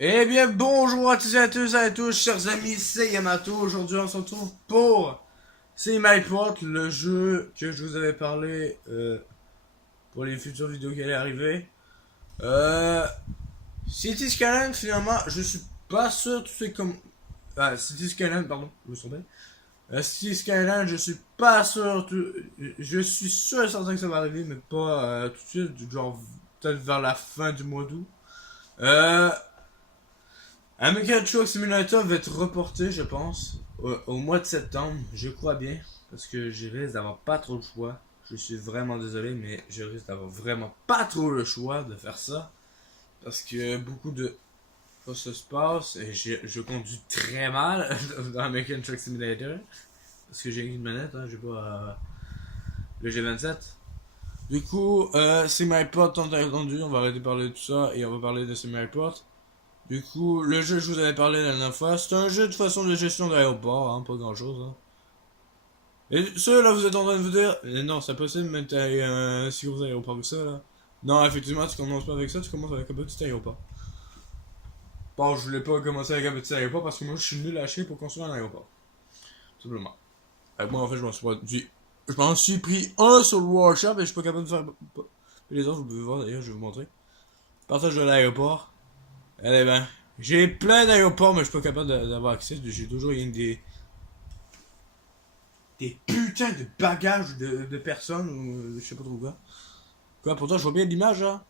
Eh bien, bonjour à tous, chers amis, c'est Yamato. Aujourd'hui, on se retrouve pour C'est My Port, le jeu que je vous avais parlé pour les futures vidéos qui allaient arriver. Euh, City Skyline, finalement, je suis pas sûr, tu sais comme. Ah, City Skyline, pardon, je me suis trompé. City Skyline, je suis pas sûr, je suis sûr et certain que ça va arriver, mais pas tout de suite, genre peut-être vers la fin du mois d'août. Euh, American Truck Simulator va être reporté, je pense, au mois de septembre, je crois bien, parce que je risque d'avoir pas trop le choix. Je suis vraiment désolé, mais je risque d'avoir vraiment pas trop le choix de faire ça, parce que beaucoup de choses se passent et je conduis très mal dans American Truck Simulator, parce que j'ai une manette, hein, j'ai pas le G27. Du coup, c'est my pot tant entendu, on va arrêter de parler de tout ça et on va parler de c'est my pot. Du coup, le jeu que je vous avais parlé la dernière fois, c'est un jeu de façon de gestion d'aéroport, hein, pas grand chose. Hein. Et ceux là, vous êtes en train de vous dire, non, c'est possible, mais t'as un si gros aéroport que ça là. Non, effectivement, tu commences pas avec ça, tu commences avec un petit aéroport. Bon, je voulais pas commencer avec un petit aéroport parce que moi je suis nul à chier pour construire un aéroport. Tout simplement. Avec moi, en fait, je m'en suis pris un sur le workshop et je suis pas capable de faire. Les autres, vous pouvez voir d'ailleurs, je vais vous montrer. Partage de l'aéroport. Eh ben, j'ai plein d'aéroports, mais je suis pas capable d'avoir accès. J'ai toujours rien que des putains de bagages de personnes, ou je sais pas trop quoi. Quoi, pourtant, je vois bien l'image, là.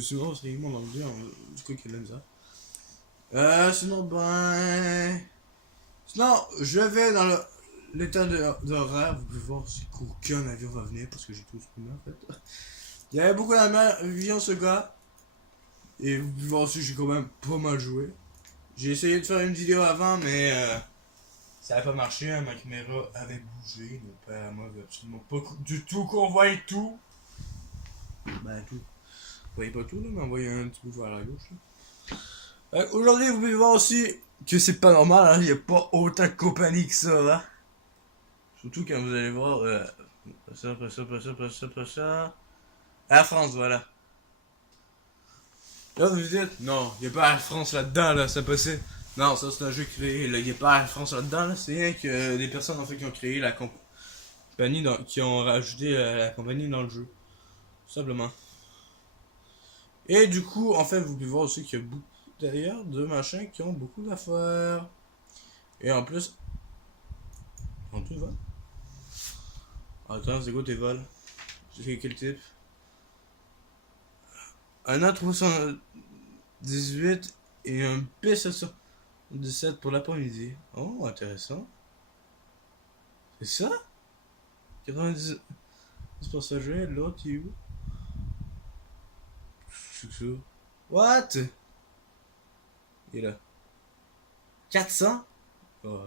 Sinon, c'est vraiment dans le dire, du coup, qu'il aime ça. Sinon, ben. Sinon, je vais dans l'état de rêve. Vous pouvez voir si qu'aucun avion va venir, parce que j'ai tout supprimé, en fait. Il y avait beaucoup d'avions, ce gars. Et vous pouvez voir aussi, j'ai quand même pas mal joué. J'ai essayé de faire une vidéo avant, mais ça n'a pas marché, hein, ma caméra avait bougé, mon père, moi, veut absolument pas du tout qu'on voie tout. Ben, tout. Vous voyez pas tout, là, mais on voyait un petit peu vers la gauche. Aujourd'hui, vous pouvez voir aussi que c'est pas normal, hein, il n'y a pas autant de compagnie que ça, hein. Surtout quand vous allez voir, ça. Air France, voilà. Là, vous vous dites, non, il n'y a pas Air France là-dedans, là, c'est possible. Non, ça c'est un jeu créé, il n'y a pas Air France là-dedans, là, c'est rien que des personnes en fait qui ont créé la compagnie, qui ont rajouté la compagnie dans le jeu. Tout simplement. Et du coup, en fait, vous pouvez voir aussi qu'il y a beaucoup d'ailleurs de machins qui ont beaucoup d'affaires. Et en plus, en tout vol. Attends, c'est quoi tes vols? C'est quel type? Un A318 et un P717 pour l'après-midi. Oh, intéressant. C'est ça? 90 passagers, l'autre il est où? C'est ça. What? Il est là. 400? Oh,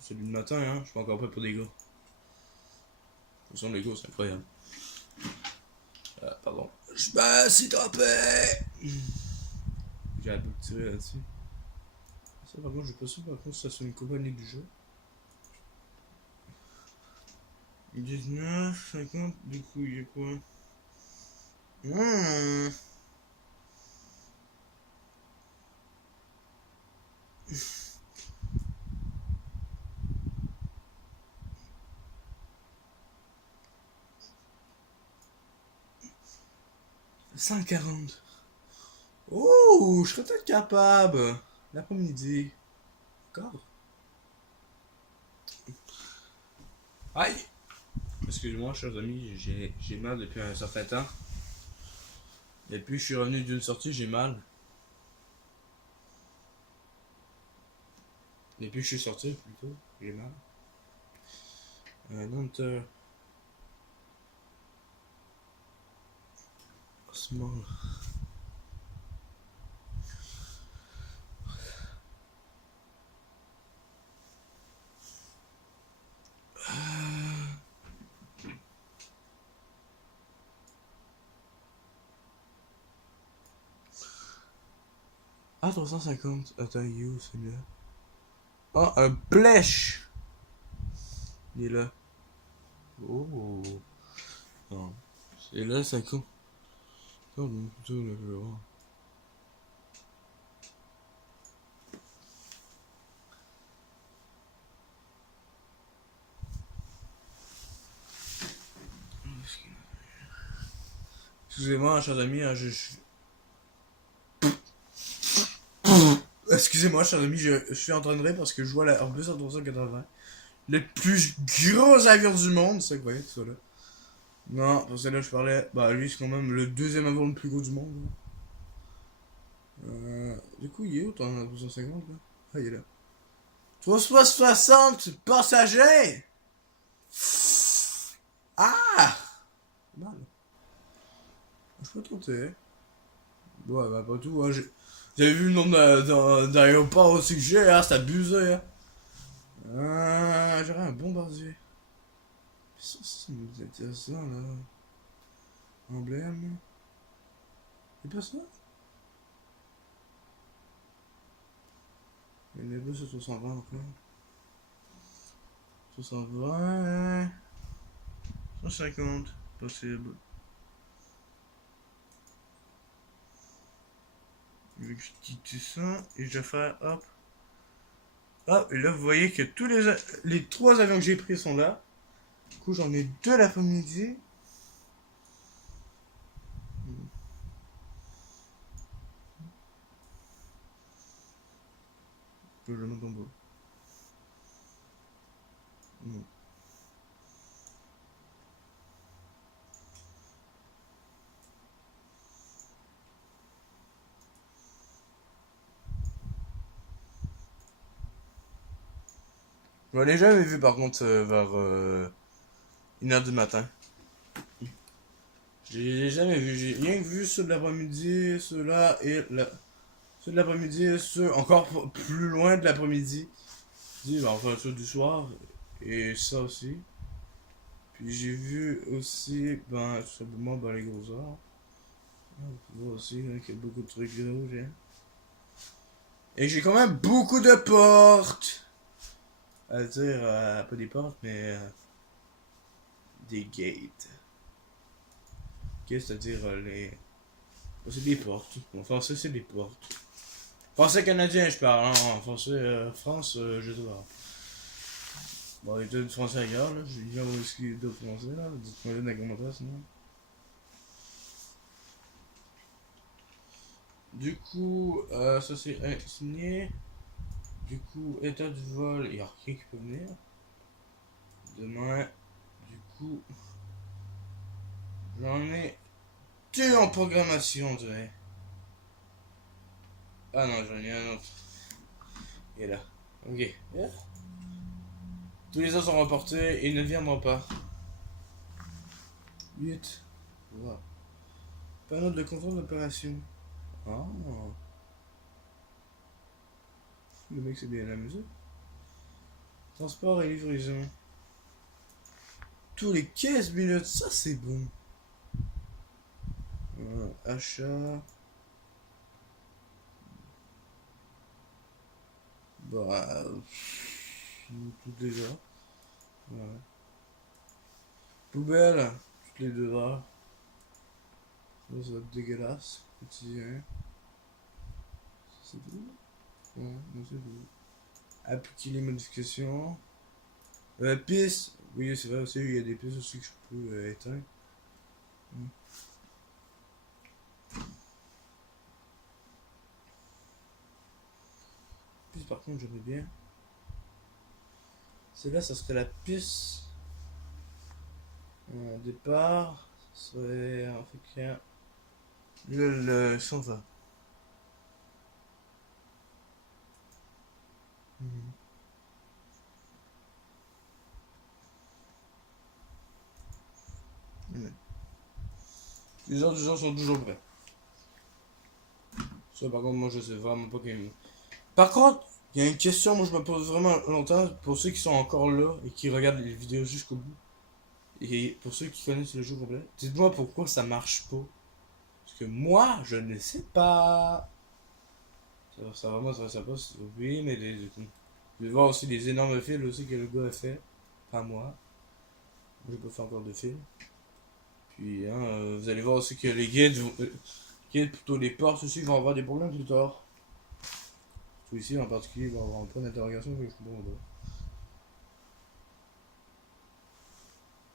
c'est du matin, hein. Je suis pas encore prêt pour des gars. De toute façon, les gars, c'est incroyable. Pardon. Je me suis trompé! J'ai un peu tiré là-dessus. Ça, par contre, je suis pas sûr, par contre, ça c'est une compagnie du jeu. 19, 50, du coup, il y a quoi? Mmh. 140. Oh, je serais peut-être capable. L'après-midi. D'accord. Aïe! Excusez-moi, chers amis, j'ai mal depuis un certain temps. Depuis que je suis revenu d'une sortie, j'ai mal. Depuis que je suis sorti, plutôt, j'ai mal. Hunter. Small. Ah, 350. Attends, il est où celui-là? Ah, un blèche! Il est là. Oh. Non. C'est là, ça compte. Non, plutôt là, je vais voir. Excusez-moi, chers amis, hein, excusez-moi, chers amis, je suis en train de rire parce que je vois la Airbus A380. Le plus gros avion du monde, c'est ça que vous voyez, tout ça là. Non, pour celle-là, je parlais. Bah, lui, c'est quand même le deuxième avion le plus gros du monde. Du coup, il est où ton A350 là? Ah, il est là. 360 passagers! Ah! Mal. Je peux tenter. Ouais, bah, pas tout. Hein. J'avais vu le nombre d'aéroports aussi que j'ai, hein, c'est abusé. Hein. J'aurais un bombardier. Ça, c'est intéressant là. Emblème. C'est pas ça? Il y a des sur 320 encore. 320. 150. Possible. Vu que je quitte ça et je vais faire hop. Ah, et là vous voyez que tous les trois avions que j'ai pris sont là. Du coup j'en ai deux l'après-midi. Je le monte en bas. Je l'ai jamais vu par contre vers 1h du matin. Je l'ai jamais vu. J'ai rien vu ceux de l'après-midi, ceux-là et ceux de l'après-midi, ceux encore plus loin de l'après-midi. Enfin ceux du soir et ça aussi. Puis j'ai vu aussi, ben, tout simplement, ben, les gros arbres. On voit aussi hein, qu'il y a beaucoup de trucs rouges. Hein. Et j'ai quand même beaucoup de portes. À dire, pas des portes, mais des gates. C'est-à-dire les. C'est des portes. En français, c'est des portes. Français canadien, je parle. Hein. En français, France, je sais pas. Bon, il y a d'autres français ailleurs, là. J'ai déjà aussi d'autres français, là. Dites-moi dans les commentaires, sinon. Du coup, ça c'est signé. Du coup, état du vol, il n'y a rien qui peut venir. Demain, du coup, j'en ai deux en programmation, on dirait. Ah non, j'en ai un autre. Il est là. Ok. Yeah. Tous les autres sont reportés et ils ne viendront pas. 8. Voilà. Panneau de contrôle d'opération. Ah. Le mec s'est bien amusé. Transport et livraison. Tous les 15 minutes, ça c'est bon. Achat. Bah. Tout déjà. Ouais. Poubelle. Toutes les 2 heures. Ça va être dégueulasse. Quotidien. C'est tout. Ouais, non, c'est tout. Appliquer les modifications. Piste. Oui, c'est vrai aussi, il y a des pistes aussi que je peux éteindre. Piste, par contre, j'aimerais bien. Celle-là, ça serait la piste. Départ. Ça serait en fait le 120. Les autres gens sont toujours prêts. Ça, par contre, moi, je sais vraiment pas qu'il. Par contre, il y a une question, moi, je me pose vraiment longtemps pour ceux qui sont encore là et qui regardent les vidéos jusqu'au bout. Et pour ceux qui connaissent le jeu complet, dites-moi pourquoi ça marche pas. Parce que moi, je ne sais pas. Ça vraiment, ça passe. Oui, mais vous pouvez voir aussi les énormes fils aussi que le gars a fait. Pas moi. Moi, j'ai pas fait encore de fils. Puis, hein, vous allez voir aussi que les guides, plutôt les portes aussi, vont avoir des problèmes plus tard. Tout ici, en particulier, il va avoir un point d'interrogation que je comprends pas.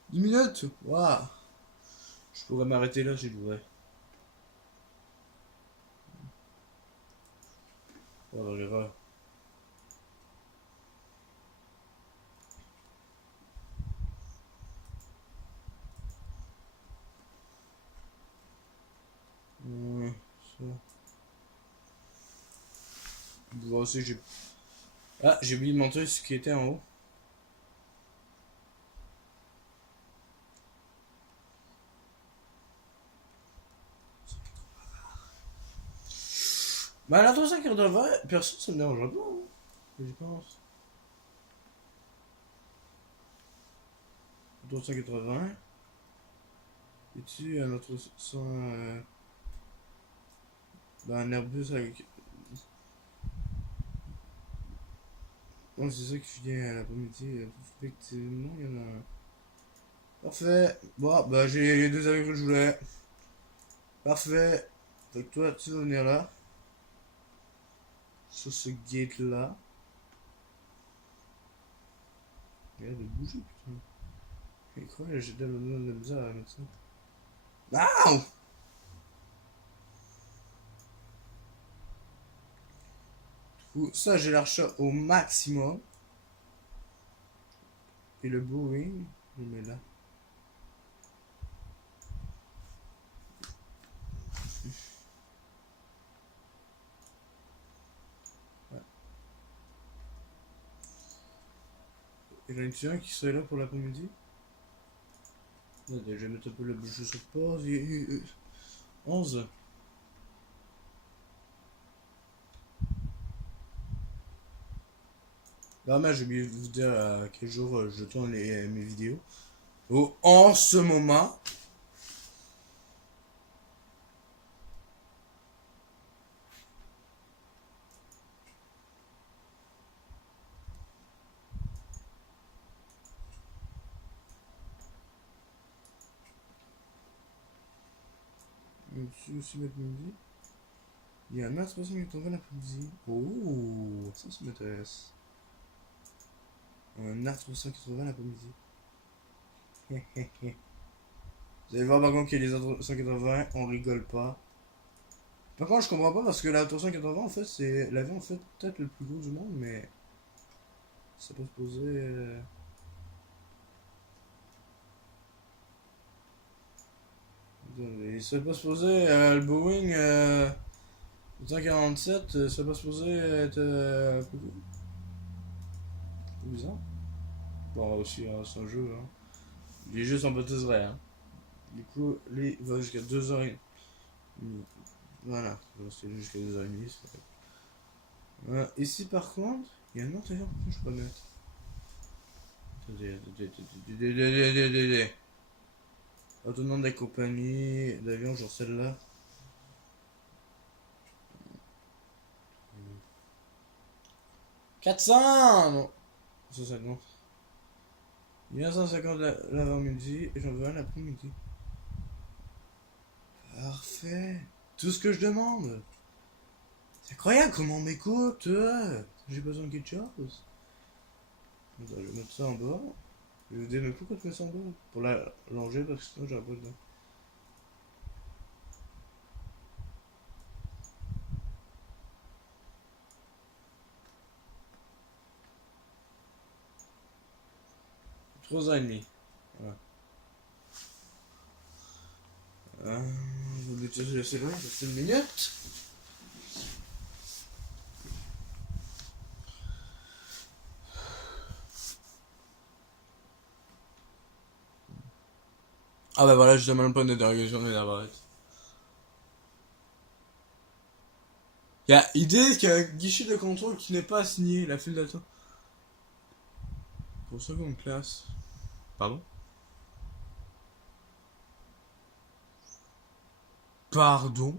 10 minutes. Waouh. Je pourrais m'arrêter là si je voudrais. Oh, l'erreur. Ça. Vous voyez aussi, j'ai... Ah, j'ai oublié de montrer ce qui était en haut. Bah, la 380, personne, ça me dérange pas, hein. Je pense. 380. Et tu un autre 100. Bah, un Airbus avec. Non, c'est ça qui vient à l'après-midi. Effectivement, il y en a un. Parfait. Bon, bah, j'ai les deux avis que je voulais. Parfait. Fait que toi, tu vas venir là. Sur ce gate-là. Il a de bouger, putain. Incroyable, j'ai de la misère à mettre ça. Non! Du coup, ça, j'ai l'archat au maximum. Et le Boeing, je le mets là. Ouais. Et j'en ai un qui serait là pour l'après-midi. Attendez, je vais mettre un peu le jeu sur pause. 11. Là, mais j'ai oublié de vous dire à quel jour je tourne mes vidéos. En ce moment. Je aussi mettre midi. Il y a un autre personne qui est tombé l'après-midi. Oh, ça m'intéresse. Un art 380 l'après-midi. Vous allez voir par contre que les autres 180, on rigole pas. Par contre, je comprends pas parce que la 380 en fait, c'est l'avion en fait peut-être le plus gros du monde, mais ça peut se poser. Ça peut se poser le Boeing 147, ça peut se poser être plus gros. C'est bizarre. Bon, aussi, hein, c'est un jeu. Hein. Les jeux sont pas tous vrais. Hein. Du coup, les va jusqu'à 2h30. Voilà, c'est jusqu'à 2h30. Ici par contre, il y a un autre avion que je peux mettre. Attendez. Autonome des compagnies d'avions, genre celle-là. « 400 non. 150. Il y a 150 l'avant-midi et j'en veux un l'après-midi. Parfait. Tout ce que je demande. C'est incroyable comment on m'écoute. J'ai besoin de quelque chose. Attends, je vais mettre ça en bas. Je vais vous dire, mais pourquoi tu mets ça en bas? Pour la longer parce que sinon j'aurais pas dedans. Trois ans et demi. Voilà. Vous l'utilisez laisser là, c'est une minute. Ah bah voilà, je demande pas d'interrogation de la Il y a idée qu'il y a un guichet de contrôle qui n'est pas assigné, la file d'attente. Pour seconde classe. Pardon? Pardon?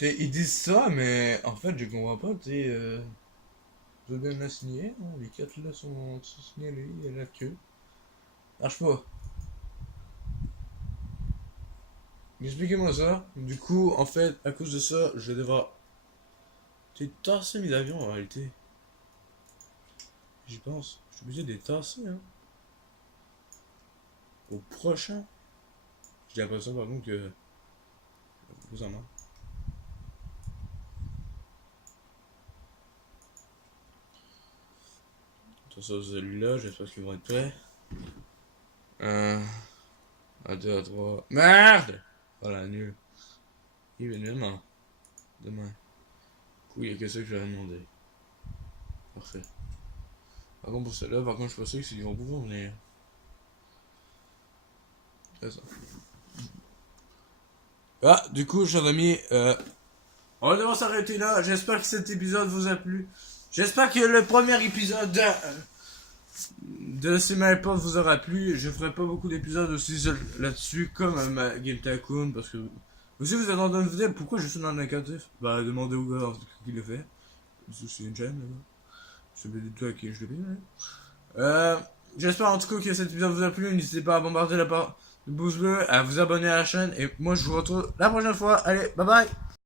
Ils disent ça, mais en fait, je comprends pas, je dois bien assigner, hein, les quatre là sont signalés, il y a la queue. Marche pas. Expliquez-moi ça. Du coup, en fait, à cause de ça, je vais devoir. T'es tassé mes avions en réalité. J'y pense. Je suis obligé de les tasser, hein. au prochain. J'ai l'impression par contre que vous en manque. Tout ça, celui-là, j'espère qu'ils vont être prêts. 1, 2, 3. Merde! Voilà, nul. Il est nul, non. Demain. Cool, il y a que ça que je vais demander. Parfait. Par contre, pour ceux-là, par contre, je suis pas sûr qu'ils vont pouvoir venir. C'est ça. Ah, du coup, chers amis, on va devoir s'arrêter là. J'espère que cet épisode vous a plu. J'espère que le premier épisode de C'est My Pod vous aura plu. Je ferai pas beaucoup d'épisodes aussi là-dessus, comme Game Tycoon, parce que aussi vous êtes en train de vous dire pourquoi je suis dans le négatif. Bah, demandez au gars qui le fait. C'est une chaîne, là. Je sais pas du tout à qui je le fais. J'espère en tout cas que cet épisode vous a plu. N'hésitez pas à bombarder la barre de pouce bleu, à vous abonner à la chaîne. Et moi, je vous retrouve la prochaine fois. Allez, bye bye!